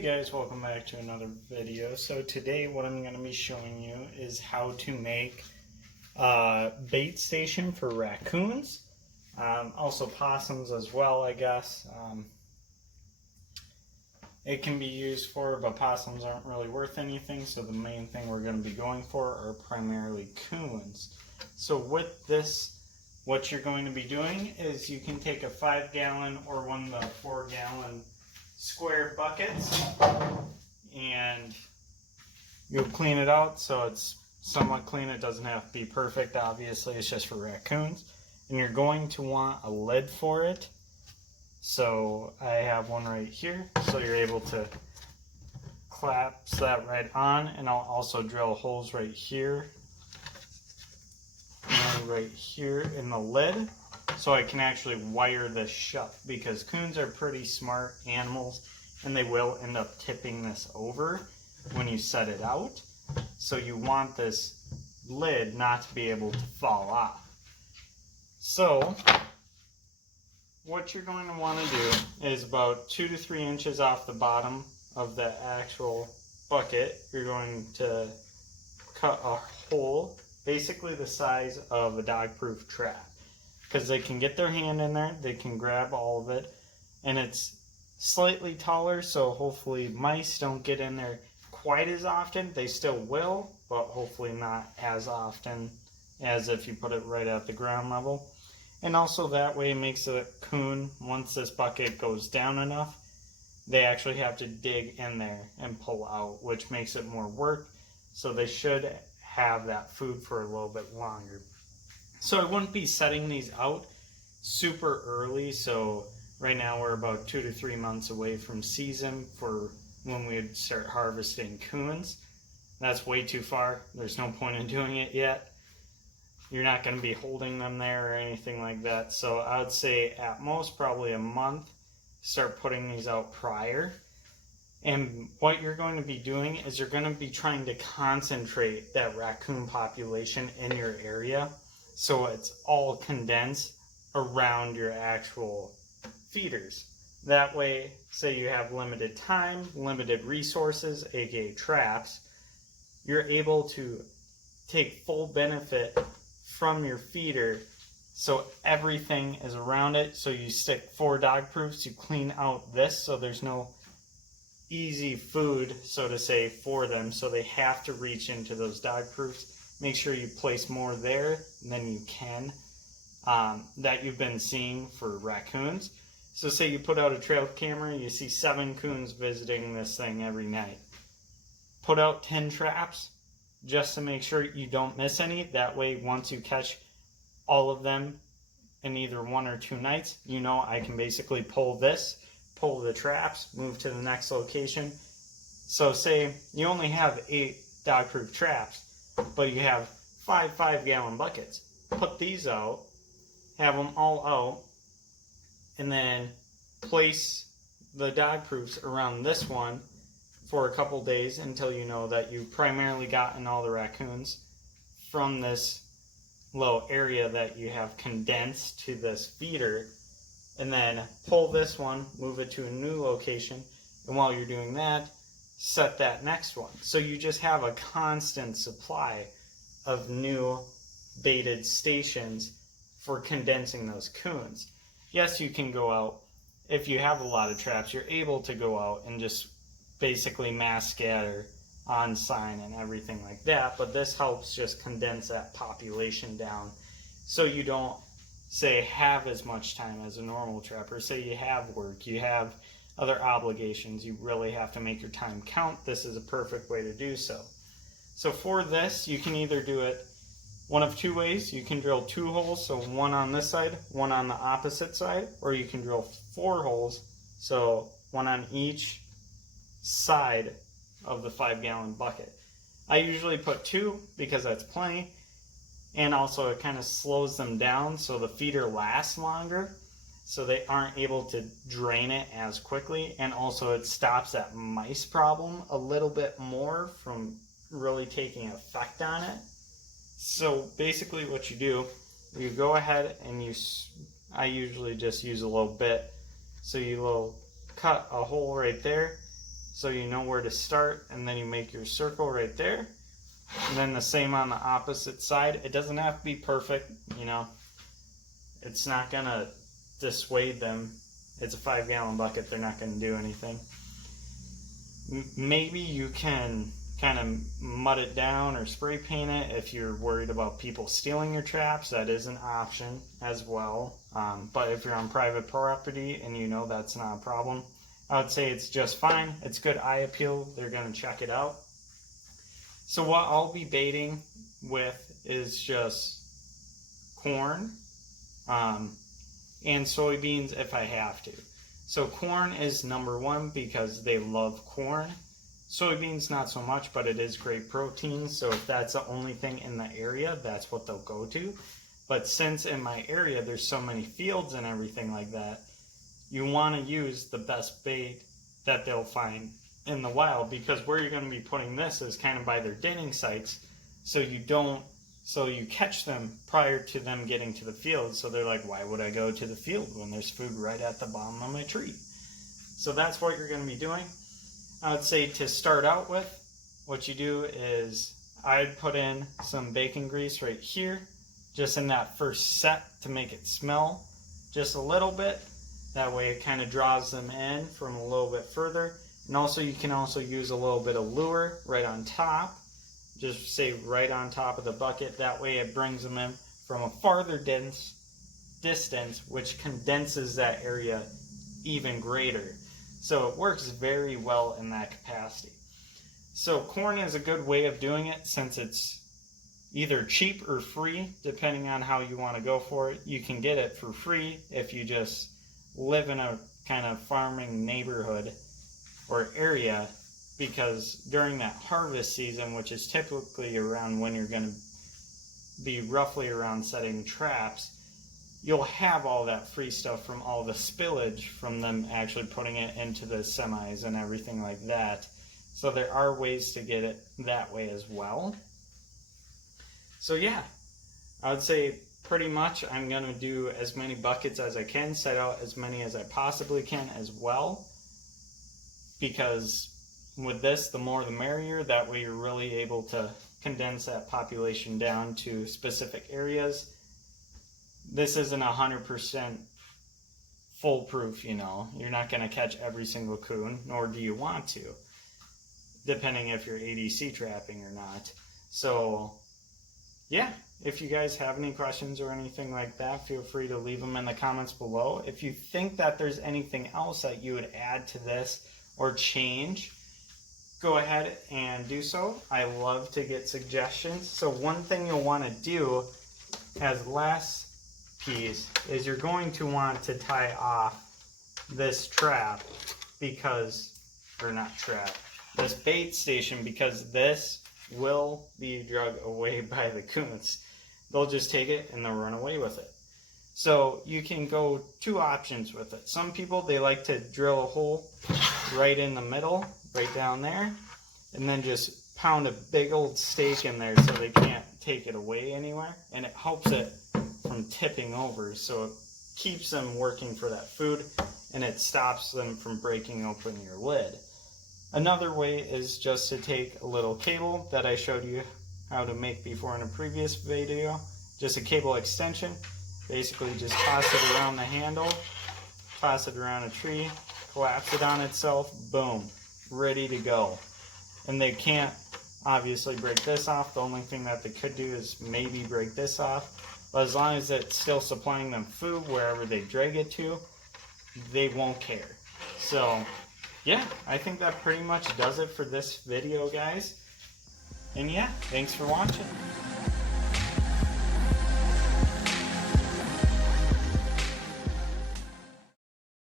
Hey guys, welcome back to another video. So today what I'm going to be showing you is how to make a bait station for raccoons, also possums as well, I guess. It can be used for, but possums aren't really worth anything, so the main thing we're going to be going for are primarily coons. So with this, what you're going to be doing is you can take a 5-gallon or one of the 4-gallon square buckets and you'll clean it out so it's somewhat clean. It doesn't have to be perfect, obviously, it's just for raccoons. And you're going to want a lid for it. So I have one right here, so you're able to clasp that right on, and I'll also drill holes right here and right here in the lid so I can actually wire this shut, because coons are pretty smart animals and they will end up tipping this over when you set it out. So you want this lid not to be able to fall off. So what you're going to want to do is about 2 to 3 inches off the bottom of the actual bucket, you're going to cut a hole basically the size of a dog-proof trap, because they can get their hand in there, they can grab all of it, and it's slightly taller, so hopefully mice don't get in there quite as often. They still will, but hopefully not as often as if you put it right at the ground level. And also that way it makes a coon, once this bucket goes down enough, they actually have to dig in there and pull out, which makes it more work, so they should have that food for a little bit longer. So I wouldn't be setting these out super early. So right now we're about 2 to 3 months away from season for when we'd start harvesting coons. That's way too far. There's no point in doing it yet. You're not going to be holding them there or anything like that. So I would say at most probably a month, start putting these out prior. And what you're going to be doing is you're going to be trying to concentrate that raccoon population in your area, so it's all condensed around your actual feeders. That way, say you have limited time, limited resources, aka traps, you're able to take full benefit from your feeder, so everything is around it. So you stick 4 dog proofs, you clean out this so there's no easy food, so to say, for them, so they have to reach into those dog proofs. Make sure you place more there than you can that you've been seeing for raccoons. So say you put out a trail camera, you see 7 coons visiting this thing every night. Put out 10 traps just to make sure you don't miss any. That way, once you catch all of them in either 1 or 2 nights, you know I can basically pull the traps, move to the next location. So say you only have 8 dog-proof traps, but you have 5 5-gallon buckets. Put these out, have them all out, and then place the dog proofs around this one for a couple days until you know that you've primarily gotten all the raccoons from this little area that you have condensed to this feeder. And then pull this one, move it to a new location, and while you're doing that, set that next one. So you just have a constant supply of new baited stations for condensing those coons. Yes, you can go out, if you have a lot of traps, you're able to go out and just basically mass scatter on sign and everything like that, but this helps just condense that population down so you don't, say, have as much time as a normal trapper. Say you have work, you have other obligations, you really have to make your time count. This is a perfect way to do so. So for this, you can either do it one of 2 ways. You can drill 2 holes, so 1 on this side, 1 on the opposite side, or you can drill 4 holes, so 1 on each side of the 5-gallon bucket. I usually put 2 because that's plenty, and also it kind of slows them down so the feeder lasts longer, so they aren't able to drain it as quickly, and also it stops that mice problem a little bit more from really taking effect on it. So basically what you do, you go ahead and I usually just use a little bit, so you cut a hole right there, so you know where to start, and then you make your circle right there. And then the same on the opposite side. It doesn't have to be perfect, you know. It's not gonna dissuade them. It's a 5-gallon bucket, they're not gonna do anything. Maybe you can kind of mud it down or spray paint it if you're worried about people stealing your traps. That is an option as well. But if you're on private property and you know that's not a problem, I would say it's just fine. It's good eye appeal. They're gonna check it out. So what I'll be baiting with is just corn and soybeans if I have to. So corn is number one because they love corn. Soybeans not so much, but it is great protein. So if that's the only thing in the area, that's what they'll go to. But since in my area there's so many fields and everything like that, you want to use the best bait that they'll find in the wild, because where you're going to be putting this is kind of by their denning sites, so you catch them prior to them getting to the field. So they're like, why would I go to the field when there's food right at the bottom of my tree? So that's what you're going to be doing. I would say to start out with, what you do is I'd put in some bacon grease right here, just in that first set to make it smell just a little bit. That way it kind of draws them in from a little bit further. And also you can also use a little bit of lure right on top. Just say right on top of the bucket. That way it brings them in from a farther distance, which condenses that area even greater. So it works very well in that capacity. So corn is a good way of doing it, since it's either cheap or free, depending on how you want to go for it. You can get it for free if you just live in a kind of farming neighborhood or area, because during that harvest season, which is typically around when you're going to be roughly around setting traps, you'll have all that free stuff from all the spillage from them actually putting it into the semis and everything like that. So there are ways to get it that way as well. So yeah, I would say pretty much I'm going to do as many buckets as I can, set out as many as I possibly can as well, because with this, the more the merrier. That way you're really able to condense that population down to specific areas. This isn't 100% foolproof, you know. You're not going to catch every single coon, nor do you want to, depending if you're ADC trapping or not. So yeah, if you guys have any questions or anything like that, feel free to leave them in the comments below. If you think that there's anything else that you would add to this or change, go ahead and do so. I love to get suggestions. So one thing you'll want to do as last piece is you're going to want to tie off this trap, because, or not trap, this bait station, because this will be drug away by the coons. They'll just take it and they'll run away with it. So you can go two options with it. Some people, they like to drill a hole right in the middle, right down there, and then just pound a big old stake in there so they can't take it away anywhere, and it helps it from tipping over, so it keeps them working for that food and it stops them from breaking open your lid. Another way is just to take a little cable that I showed you how to make before in a previous video, just a cable extension. Basically just toss it around the handle, toss it around a tree, collapse it on itself, boom, ready to go. And they can't obviously break this off. The only thing that they could do is maybe break this off. But as long as it's still supplying them food wherever they drag it to, they won't care. So yeah, I think that pretty much does it for this video, guys. And yeah, thanks for watching.